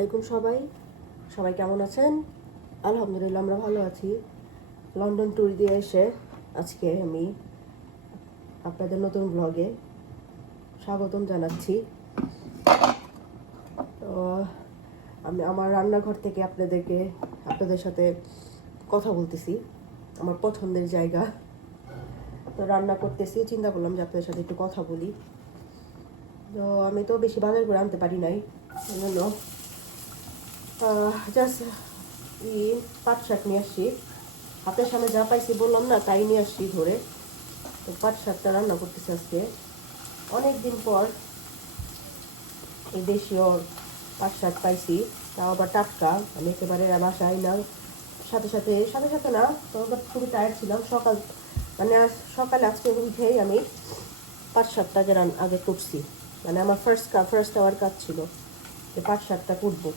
আলাইকুম সবাই। সবাই কেমন আছেন? আলহামদুলিল্লাহ, আমরা ভালো আছি। লন্ডন ট্যুর দিয়ে এসে আজকে আমি আপনাদের নতুন ব্লগে স্বাগতম জানাচ্ছি। তো, আমি আমার রান্নাঘর থেকে আপনাদেরকে, আপনাদের সাথে কথা বলতেছি। আমার পছন্দের জায়গা। তো রান্না করতেছি, চিন্তা করলাম যে আপনাদের সাথে একটু কথা বলি। তো আমি তো বেশি বাজার করে আনতে পারি নাই জন্য জাস্ট ই পাট শাক নিয়ে আসছি। হাতের সামনে যা পাইছি বললাম না, তাই নিয়ে আসছি ধরে তো পাট শাকটা রান্না করতেছি আজকে। অনেক দিন পর এই দেশীয় পাট শাক পাইছি, তাও আবার টাটকা। আমি একেবারে বাসায় না। সাথে সাথে সাথে সাথে না, তো আবার খুবই টায়ার্ড ছিলাম। সকাল মানে সকালে আজকে উঠেই আমি পাট শাকটাকে রান, আগে করছি। মানে আমার ফার্স্ট ফার্স্ট আওয়ার কাজ ছিল যে পাট শাকটা কুটবো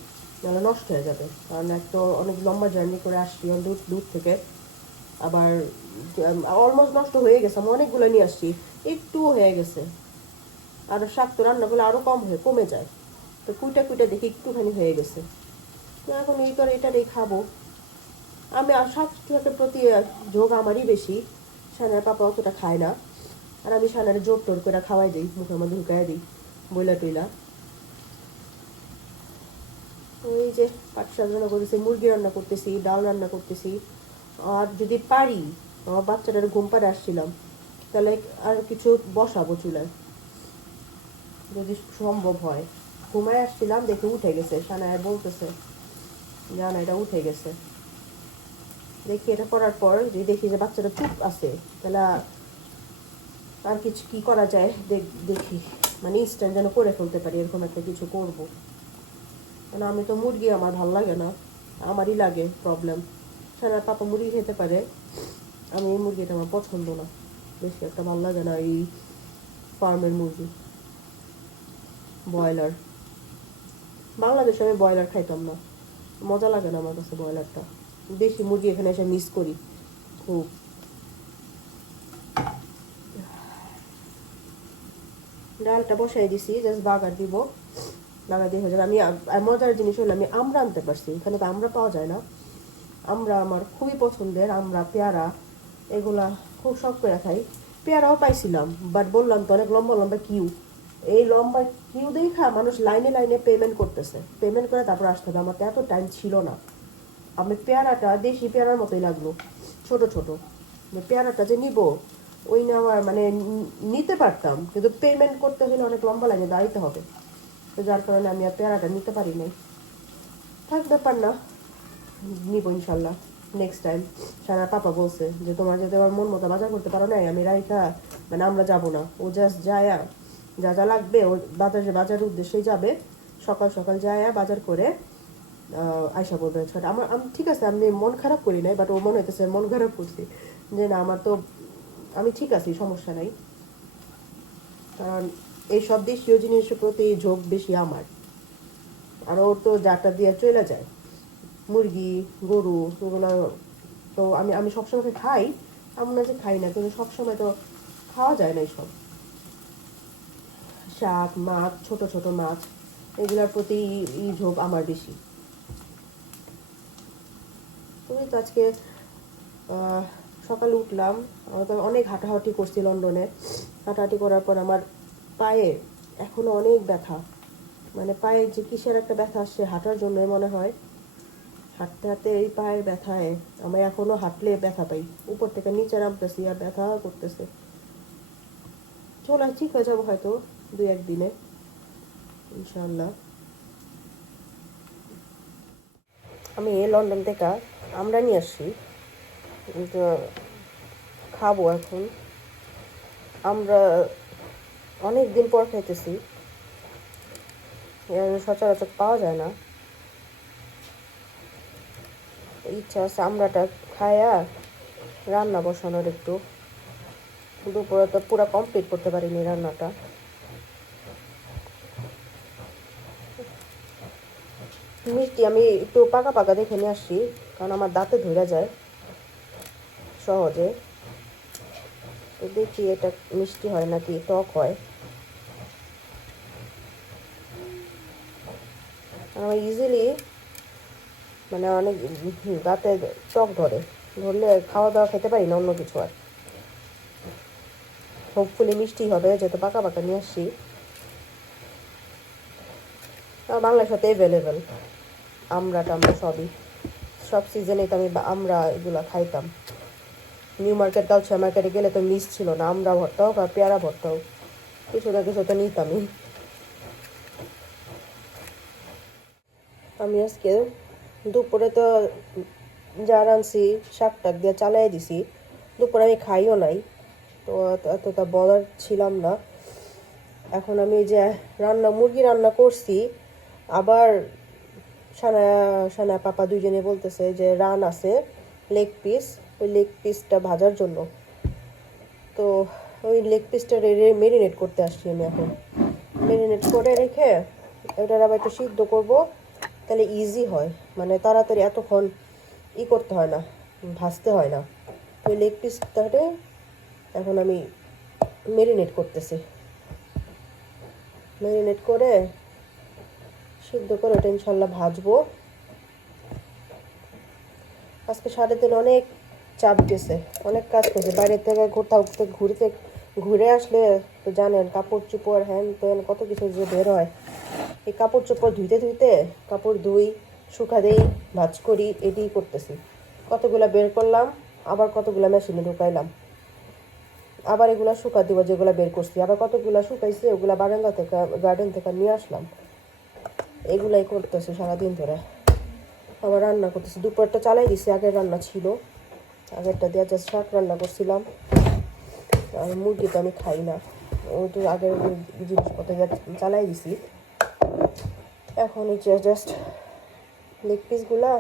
নাহলে নষ্ট হয়ে যাবে। কারণ এক তো অনেক লম্বা জার্নি করে আসছি দূর দূর থেকে। আবার অলমোস্ট নষ্ট হয়ে গেছে। আমি অনেকগুলো নিয়ে আসছি, একটুও হয়ে গেছে। আর শাক তো রান্না করলে আরও কম হয়ে, কমে যায়। তো কুইটা কুইটা দেখি একটুখানি হয়ে গেছে। তো এখন এই করে এটারই খাব। আমি শাক শাকের প্রতি যোগ আমারই বেশি। সানার পাপা অতটা খায় না। আর আমি সানারে জোর টোর করে খাওয়াই দিই, মুখের মধ্যে ঢুকাই দিই বইলা টইলা এই যে পাট শাক রান্না করতেছি, মুরগি রান্না করতেছি, ডাল রান্না করতেছি, আর যদি পারি, আমার বাচ্চাটার ঘুম পাড়ে আসছিলাম, তাহলে আর কিছু বসাবো চুলায়। যদি সম্ভব হয়। ঘুমায় আসছিলাম, দেখে উঠে গেছে, সানায় বলতেছে জানা এটা উঠে গেছে। দেখি এটা করার পর যদি দেখি যে বাচ্চাটা চুপ আছে, তাহলে আর কিছু কি করা যায় দেখ- মানে ইনস্ট্যান্ট যেন করে ফেলতে পারি, এরকম একটা কিছু করব। কারণ আমি তো মুরগি আমার ভালো লাগে না, আমারই লাগে প্রবলেম সারা পাপা মুরগি খেতে পারে, আমি এই মুরগিটা আমার পছন্দ না। বেশি একটা ভালো লাগে না এই ফার্মের মুরগি, ব্রয়লার। বাংলাদেশে আমি ব্রয়লার খাইতাম না, মজা লাগে না আমার কাছে ব্রয়লারটা। দেশি মুরগি এখানে এসে মিস করি, খুব। ডালটা বসাই দিছি জাস্ট বাগার দিব। বাগার দিয়ে হয়ে যাবে। আমি মজার জিনিস হলো আমি আমরা আনতে পারছি, এখানে তো আমরা পাওয়া যায় না। আমরা আমার খুবই পছন্দের, আমরা, পেয়ারা, এগুলা খুব শখ করে খাই। পেয়ারাও পাইছিলাম বাট বললাম তো অনেক লম্বা লম্বা কিউ এই লম্বা কিউ দেখা মানুষ লাইনে লাইনে পেমেন্ট করতেছে। পেমেন্ট করে তারপর আসতে হবে, আমার তো এত টাইম ছিল না। আমি পেয়ারাটা দেশি পেয়ারার মতোই লাগল, ছোট ছোট। পেয়ারাটা যে নিব, ওই নেওয়ার মানে নিতে পারতাম, কিন্তু পেমেন্ট করতে হলে অনেক লম্বা লাইনে দাঁড়াইতে হবে। তো যার কারণে আমি আর পেয়ারাটা নিতে পারি নাই। থাক, ব্যাপার না। নিব ইনশাল্লাহ নেক্সট টাইম সারা পাপা বলছে যে, তোমার যদি আমার মন মতো বাজার করতে পারো নাই, আমি রাইকা মানে আমরা যাব না। ও জাস্ট যায়, যা যা লাগবে ও বাজারে বাজারের উদ্দেশ্যেই যাবে। সকাল সকাল যায় বাজার করে আয়সা বলবে ছটা আমার, আমি, ঠিক আছে, আমি মন খারাপ করি নাই বাট ও মনে হইতেছে মন খারাপ করছি। যে না, আমার তো, আমি ঠিক আছি, সমস্যা নাই। কারণ এই সব দেশীয় জিনিসের প্রতি ঝোঁক বেশি আমার। আর ওর তো যাটা দিয়ে চলে যায়। মুরগি, গরু এগুলো তো আমি আমি সবসময় খাই। এমন না যে খাই না, কিন্তু সবসময় তো খাওয়া যায় না এইসব। শাক, মাছ, ছোট ছোট মাছ, এগুলোর প্রতি ঝোঁক আমার বেশি। তুমি তো আজকে সকালে উঠলাম। অনেক হাঁটাহাঁটি করছি লন্ডনে। হাঁটাহাঁটি করার পর আমার পায়ে এখনও অনেক ব্যথা। মানে পায়ে যে কিসের একটা ব্যথা আসছে হাঁটার জন্য মনে হয়। হাঁটতে হাঁটতে এই পায়ের ব্যথায় আমি এখনও হাঁটলে ব্যথা পাই। উপর থেকে নিচে নামতেছি আর ব্যথা করতেছে। চলে ঠিক হয়ে যাব হয়তো দুই একদিনে ইনশাল্লাহ আমি লন্ডন থেকে আমরা নিয়ে আসছি। খাব এখন। আমরা অনেক দিন পর খাইতেছি। সচরাচর পাওয়া যায় না। ইচ্ছা আছে আমরাটা খায়া রান্না বসানোর একটু। দুপুরে তো পুরো কমপ্লিট করতে পারিনি রান্নাটা। মিষ্টি আমি একটু পাকা পাকা দেখে নিয়ে আসছি, কারণ আমার দাঁতে ধরে যায় সহজে। দেখি এটা মিষ্টি হয় নাকি টক হয়। আমার ইজিলি মানে অনেক দাঁতে টক ধরে। ধরলে খাওয়া দাওয়া খেতে পারি না, অন্য কিছু আর। হোপফুলি মিষ্টি হবে, যেহেতু পাকা পাকা নিয়ে আসছি। বাংলার সাথে অ্যাভেলেবেল আমরা টামরা সবই। সব সিজনে তো আমি আমরা এগুলা খাইতাম। নিউ মার্কেট গালছা মার্কেটে গেলে তো মিস ছিল না আমরা ভর্তা হোক আর পেয়ারা ভর্তা হোক কিছু না কিছু তো নিতামই। আমি আজকে দুপুরে তো যা রাঁধছি শাক টাক দিয়ে চালাই দিছি। দুপুরে আমি খাইও নাই, তো এত- এতটা বলার ছিলাম না। এখন আমি যে রান্না, মুরগি রান্না করছি, আবার সানা সানা পাপা দুইজনে বলতেছে যে রান আছে লেগ পিস ওই লেগ পিসটা ভাজার জন্য। তো ওই লেগ পিসটা মেরিনেট করতে আসছি আমি এখন। মেরিনেট করে রেখে, এটার আবার একটু সিদ্ধ করব। তাহলে ইজি হয়। মানে তাড়াতাড়ি এতক্ষণ ই করতে হয় না, ভাজতে হয় না। ওই লেগ পিসটাতে এখন আমি মেরিনেট করতেছি। মেরিনেট করে সিদ্ধ করে ওটা ইনশাল্লাহ ভাজবো। আজকে সাড়ে সারাদিন অনেক চাপ গেছে অনেক কাজ করছে। বাইরে থেকে কোথাও ঘুরতে, ঘুরে আসলে তো জানেন, কাপড় চোপড়, হ্যান ত্যান কত কিছু যে বের হয়। এই কাপড় চোপড় ধুইতে ধুইতে কাপড় ধুই, শুকা দেই, ভাজ করি এটাই করতেছি। কতগুলা বের করলাম, আবার কতগুলা মেশিনে ঢুকাইলাম। আবার এগুলা শুকা দিব, যেগুলা বের করছি। আবার কতগুলা শুকাইছে, ওগুলা বারান্দা থেকে গার্ডেন থেকে নিয়ে আসলাম। এগুলাই করতেছি সারাদিন ধরে। আবার রান্না করতেছি। দুপুরটা চালাই দিছি, আগের রান্না ছিল। আগেরটা দিয়ে জাস্ট শাক রান্না করছিলাম। আর মুরগি তো আমি খাই না। ওই তো আগের জিনিসপত্র চালাই দিছি। এখন হচ্ছে জাস্ট লেগ পিসগুলা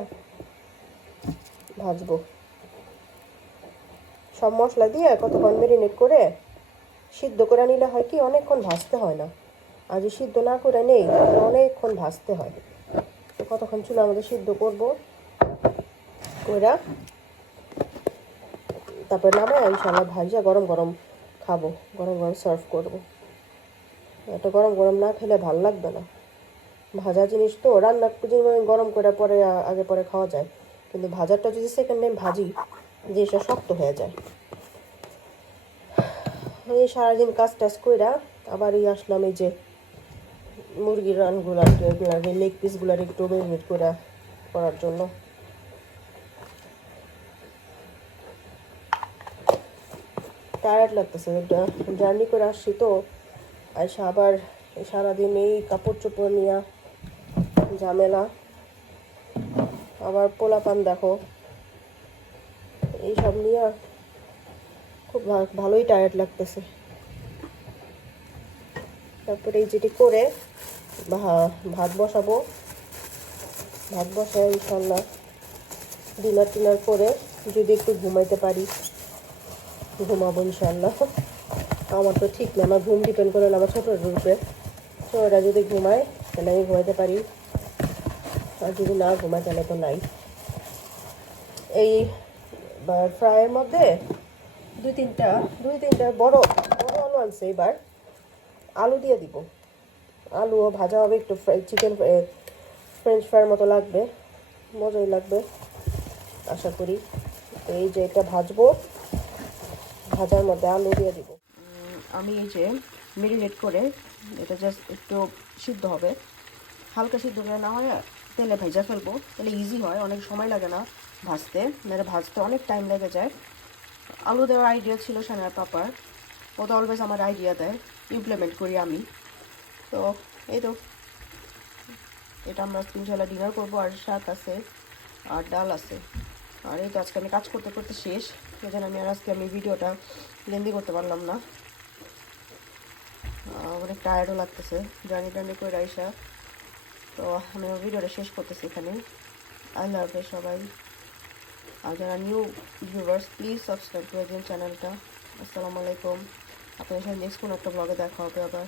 ভাজবো। সব মশলা দিয়ে কতক্ষণ মেরিনেট করে সিদ্ধ করে নিলে হয় কি অনেকক্ষণ ভাজতে হয় না। আর যদি সিদ্ধ না করে নেই অনেকক্ষণ ভাজতে হয়। তো কতক্ষণ চুলা আমাদের সিদ্ধ করব? কইরা তারপরে নামে ইনশাল্লাহ ভাজা গরম গরম খাব, গরম গরম সার্ভ করব। এটা গরম গরম না খেলে ভালো লাগবে না। ভাজা জিনিস তো, রান্না জিনিস গরম করে পরে, আগে পরে খাওয়া যায়। কিন্তু ভাজাটা যদি সেকেন্ড টাইম ভাজি, জিনিসটা শক্ত হয়ে যায়। এই সারাদিন কাজ টাজ কইরা এই আসলাম এই যে মুরগির রানগুলো লেগ পিসগুলার একটু মেরিনেট করে করার জন্য। টায়ার্ড লাগতেছে জার্নি করে আসছি তো। আইসা আবার সারাদিন এই কাপড় চোপড় নিয়ে ঝামেলা। আবার পোলাপান দেখো। এইসব নিয়ে খুব ভালোই টায়ার্ড লাগতেছে। তারপরে এই যেটি করে ভাত বসাবো। ভাত বসায় ইনশাল্লাহ ডিনার টিনার করে যদি একটু ঘুমাইতে পারি, ঘুমাবো ইনশাল্লাহ আমার তো ঠিক না, আমার ঘুম ডিপেন্ড করে না আমার ছোটোর উপরে ছোটোটা যদি ঘুমায়, তাহলে আমি ঘুমাইতে পারি। আর যদি না ঘুমায় তাহলে তো নাই। এই ফ্রাইয়ের মধ্যে দুই তিনটা দুই তিনটা বড় বড় আলু আনছে এবার। আলু দিয়ে দিব। আলুও ভাজা হবে, একটু চিকেন ফ্রেঞ্চ ফ্রাইয়ের মতো লাগবে, মজাই লাগবে, আশা করি। এই যে এটা ভাজবো, ভাজার মধ্যে আলু দিয়ে দিব। আমি এই যে মেরিনেট করে এটা জাস্ট একটু সিদ্ধ হবে। হালকা সিদ্ধ করে না হয় তেলে ভেজা ফেলব। তাহলে ইজি হয়, অনেক সময় লাগে না ভাজতে। মানে ভাজতে অনেক টাইম লেগে যায়। আলু দেওয়ার আইডিয়া ছিল সানার পাপার। ও তো অলওয়েজ আমার আইডিয়া দেয় ইমপ্লিমেন্ট করি আমি। তো এই তো। এটা আমরা ইনশাল্লাহ ডিনার করব আর শাক আছে, আর ডাল আছে। আর এই তো আজকে আমি কাজ করতে করতে শেষ। জন্য আমি আর আজকে আমি ভিডিওটা লেন্দি করতে পারলাম না। অনেক টায়ার্ডও লাগতেছে। জার্নি টার্নি করে আইসা তো আমি আমার ভিডিওটা শেষ করতেছি এখানে। আল্লাহ হাফেজ সবাই। আর যারা নিউ ভিউভার্স প্লিজ সাবস্ক্রাইব করে দিন চ্যানেলটা আসসালামু আলাইকুম। আপনাদের সাথে নেক্সট কোনো একটা ব্লগে দেখা হবে আবার।